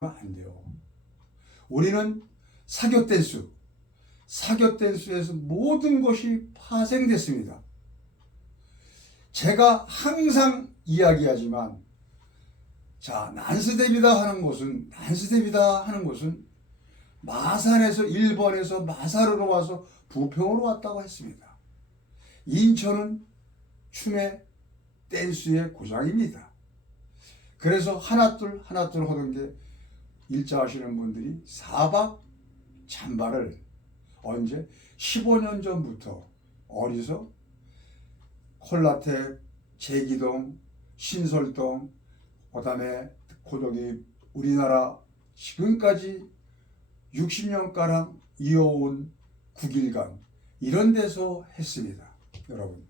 안 돼요. 우리는 사교 댄스, 사교 댄스에서 모든 것이 파생됐습니다. 제가 항상 이야기하지만, 자, 난스텝이다 하는 곳은, 난스텝이다 하는 곳은 마산에서, 일본에서 마사르로 와서 부평으로 왔다고 했습니다. 인천은 춤의 댄스의 고장입니다. 그래서 하나둘 하나둘 하던 게 일자 하시는 분들이 사박 찬바를 언제 15년 전부터 어디서 콜라텍, 제기동, 신설동, 그다음에 고덕이 우리나라 지금까지 60년가량 이어온 9일간 이런 데서 했습니다. 여러분.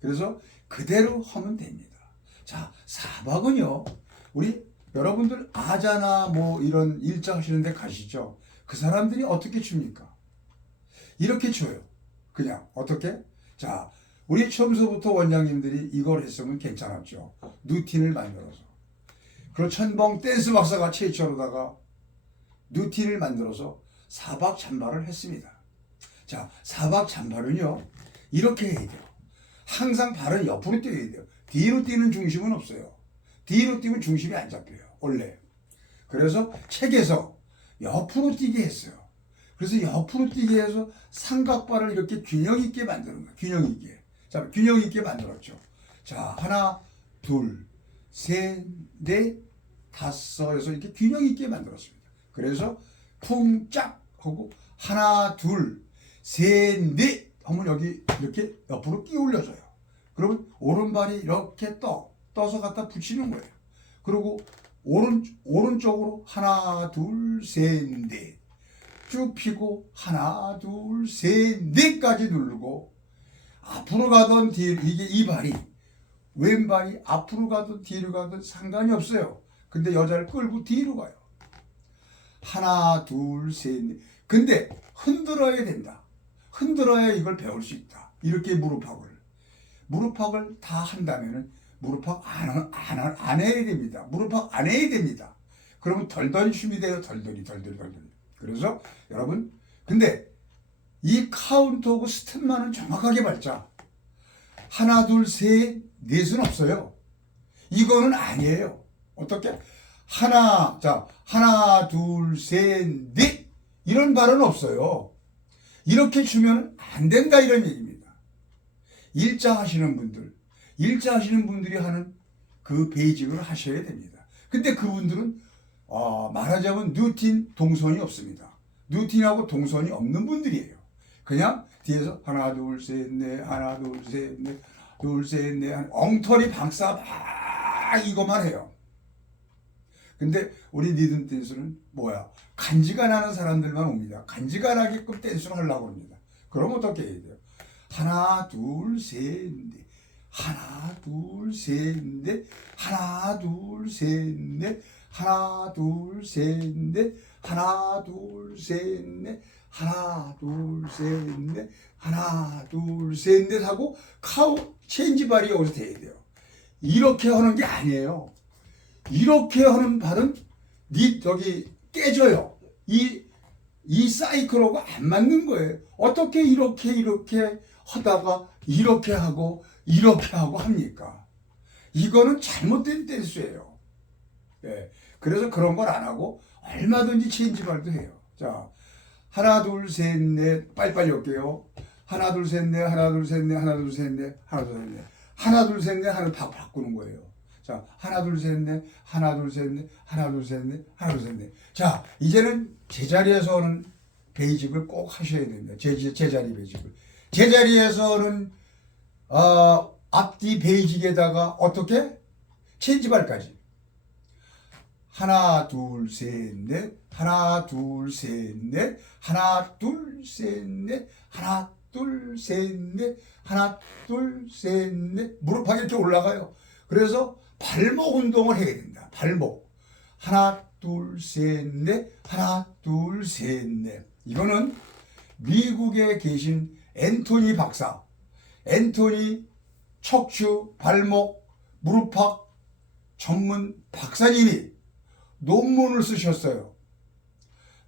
그래서 그대로 하면 됩니다. 자, 사박은요. 우리 여러분들 아자나 뭐 이런 일자 하시는 데 가시죠. 그 사람들이 어떻게 춥니까? 이렇게 쳐요. 그냥 어떻게? 자, 우리 처음서부터 원장님들이 이걸 했으면 괜찮았죠. 누틴을 만들어서. 그리고 천봉 댄스 박사가 최초로다가 누틴을 만들어서 사박 잔발을 했습니다. 자, 사박 잔발은요. 이렇게 해야 돼요. 항상 발은 옆으로 뛰어야 돼요. 뒤로 뛰는 중심은 없어요. 뒤로 뛰면 중심이 안 잡혀요. 원래. 그래서 책에서 옆으로 뛰게 했어요. 그래서 옆으로 뛰게 해서 삼각발을 이렇게 균형 있게 만드는 거예요. 균형 있게. 자, 균형 있게 만들었죠. 자, 하나, 둘, 셋, 넷, 다섯 해서 이렇게 균형 있게 만들었습니다. 그래서 쿵짝 하고 하나, 둘, 셋, 넷 하면 여기 이렇게 옆으로 끼 올려져요. 그러면 오른발이 이렇게 떠 떠서 갖다 붙이는 거예요. 그리고 오른 오른쪽으로 하나 둘 셋 넷 쭉 피고 하나 둘 셋 넷까지 누르고 앞으로 가던 뒤로 이게 이 발이 왼발이 앞으로 가든 뒤로 가든 상관이 없어요. 근데 여자를 끌고 뒤로 가요. 하나 둘 셋 넷 근데 흔들어야 된다. 흔들어야 이걸 배울 수 있다. 이렇게 무릎팍을 무릎팍을 다 한다면은 무릎팍 안, 안, 안, 안 해야 됩니다. 무릎팍 안 해야 됩니다. 그러면 덜덜이 춤이 돼요. 덜덜이, 덜덜이, 덜덜이. 그래서 여러분, 근데 이 카운트하고 스텝만은 정확하게 밟자. 하나, 둘, 셋, 넷은 없어요. 이거는 아니에요. 어떻게? 하나, 자, 하나, 둘, 셋, 넷. 이런 발은 없어요. 이렇게 주면 안 된다, 이런 얘기입니다. 일자 하시는 분들, 일자 하시는 분들이 하는 그 베이직을 하셔야 됩니다. 근데 그분들은 어, 말하자면 뉴틴 동선이 없습니다. 뉴틴하고 동선이 없는 분들이에요. 그냥 뒤에서 하나 둘 셋 넷 하나 둘 셋 넷 둘 셋 넷 엉터리 박사 막 이것만 해요. 근데 우리 리듬 댄스는 뭐야? 간지가 나는 사람들만 옵니다. 간지가 나게끔 댄스를 하려고 합니다. 그럼 어떻게 해야 돼요? 하나, 둘, 셋, 넷. 하나, 둘, 셋, 넷. 하나, 둘, 셋, 넷. 하나, 둘, 셋, 넷. 하나, 둘, 셋, 넷. 하나, 둘, 셋, 넷. 하나, 둘, 셋, 넷 하고 카우 체인지 발이 여기서 돼야 돼요. 이렇게 하는 게 아니에요. 이렇게 하는 발은 니 저기 깨져요. 이, 이 사이클하고 안 맞는 거예요. 어떻게 이렇게 이렇게 하다가 이렇게 하고 이렇게 하고 합니까? 이거는 잘못된 댄스예요. 예. 그래서 그런 걸 안 하고 얼마든지 체인지 발도 해요. 자, 하나, 둘, 셋, 넷. 빨리빨리 올게요. 하나, 둘, 셋, 넷. 하나, 둘, 셋, 넷. 하나, 둘, 셋, 넷. 하나, 둘, 셋, 넷. 하나, 둘, 셋, 넷. 하나 다 바꾸는 거예요. 자, 하나, 둘, 셋, 넷. 하나, 둘, 셋, 넷. 하나, 둘, 셋, 넷. 하나, 둘, 셋, 넷. 자, 이제는 제자리에서는 베이직을 꼭 하셔야 됩니다. 제, 제자리 베이직을. 제자리에서는, 어, 앞뒤 베이직에다가 어떻게? 체인지발까지. 하나, 둘, 셋, 넷. 하나, 둘, 셋, 넷. 하나, 둘, 셋, 넷. 하나, 둘, 셋, 넷. 하나, 둘, 셋, 넷. 무릎하게 이렇게 올라가요. 그래서 발목 운동을 해야 된다. 발목. 하나, 둘, 셋, 넷. 하나, 둘, 셋, 넷. 이거는 미국에 계신 앤토니 박사. 앤토니 척추, 발목, 무릎팍 전문 박사님이 논문을 쓰셨어요.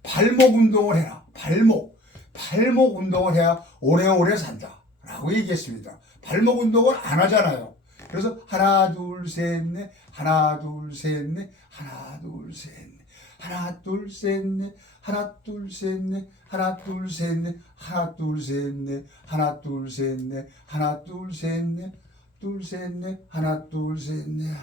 발목 운동을 해라. 발목. 발목 운동을 해야 오래오래 산다. 라고 얘기했습니다. 발목 운동을 안 하잖아요. 그래서 하나, 둘, 셋, 넷, 하나, 둘, 셋, 넷, 하나, 둘, 셋, 넷, 하나, 둘, 셋, 넷, 하나, 둘, 셋, 넷, 하나, 둘, 셋, 넷, 하나, 둘, 셋, 넷, 하나, 둘, 셋, 넷, 하나, 둘, 셋, 넷, 둘, 셋, 넷, 하나, 둘, 셋, 넷.